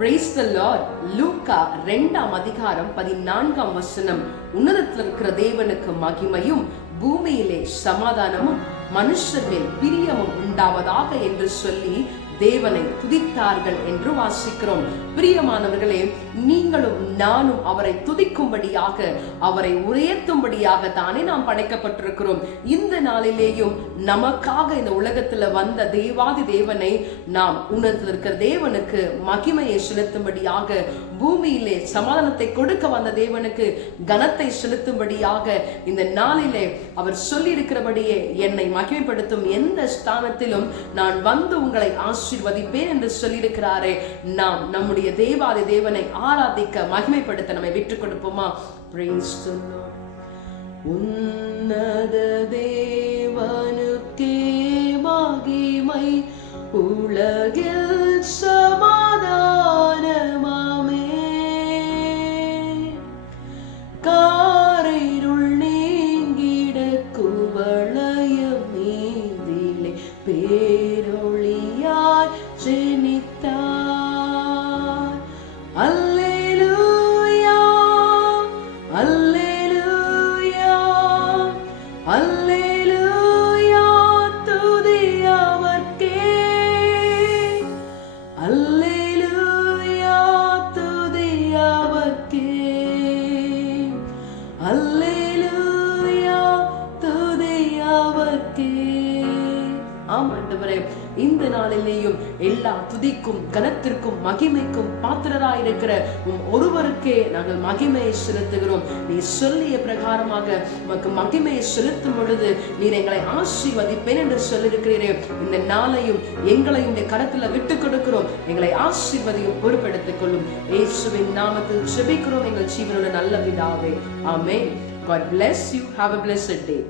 Praise the Lord. லூக்கா 2ஆம் அதிகாரம் 14ஆம் வசனம். உன்னதத்தில் இருக்கிற தேவனுக்கு மகிமையும் பூமியிலே சமாதானமும் மனுஷர் மேல் பிரியமும் உண்டாவதாக என்று சொல்லி தேவனை துதித்தார்கள் என்று வாசிக்கிறோம். பிரியமானவர்களே, நீங்களும் நானும் அவரை துதிக்கும்படியாக, அவரை உயர்த்தும்படியாக தானே நாம் படைக்கப்பட்டிருக்கிறோம். இந்த நாளிலேயும் நமக்காக இந்த உலகத்துல வந்த தேவாதி தேவனை நாம் உன்னதத்தில் இருக்கிற தேவனுக்கு மகிமையை செலுத்தும்படியாக, பூமியிலே சமாதானத்தை கொடுக்க வந்த தேவனுக்கு கனத்தை செலுத்தும்படியாக இந்த நாளிலே அவர் சொல்லி இருக்கிறபடியே என்னை மகிமைப்படுத்தும் எந்த ஸ்தானத்திலும் நான் வந்து உங்களை ஆசீர்வதிப்பேன் என்று சொல்லியிருக்கிறாரே. நாம் நம்முடைய தேவாதி தேவனை ஆராதிக்க, மகிமைப்படுத்த நம்மை விட்டுக் கொடுப்போமா? Praise the Lord. உன்னத தேவனுக்கே மகிமை, உலகில் சமாதானமாமே, காரிருள் நீங்கிட குவளையம் மீதிலே பேரொளியாய் ஜெனித்தார். அல்லேலூயா, அல்லேலூயா, அல்லேலூயா, துதி அவர்க்கே. அல்லேலூயா, துதி அவர்க்கே. அல்லேலூயா, துதி அவர்க்கே. ஆமாண்டவரே, இந்த நாளிலேயும் எல்லா துதிக்கும் கனத்திற்கும் மகிமைக்கும் பாத்திரராயிருக்கிற ஒருவருக்கே நாங்கள் மகிமையை செலுத்துகிறோம். நீ சொல்லிய பிரகாரமாக உமக்கு மகிமையை செலுத்தும் பொழுது நீர் எங்களை ஆசீர்வதிப்பேன் என்று சொல்லியிருக்கிறீரே. இந்த நாளையும் எங்களையும் கரத்துல விட்டுக் கொடுக்கிறோம். எங்களை ஆசீர்வதியும் பொறுப்பெடுத்துக் கொள்ளும். இயேசுவின் நாமத்தில் ஜெபிக்கிறோம் எங்கள் ஜீவனோட நல்ல பிதாவே. ஆமென். God bless you. Have a blessed day.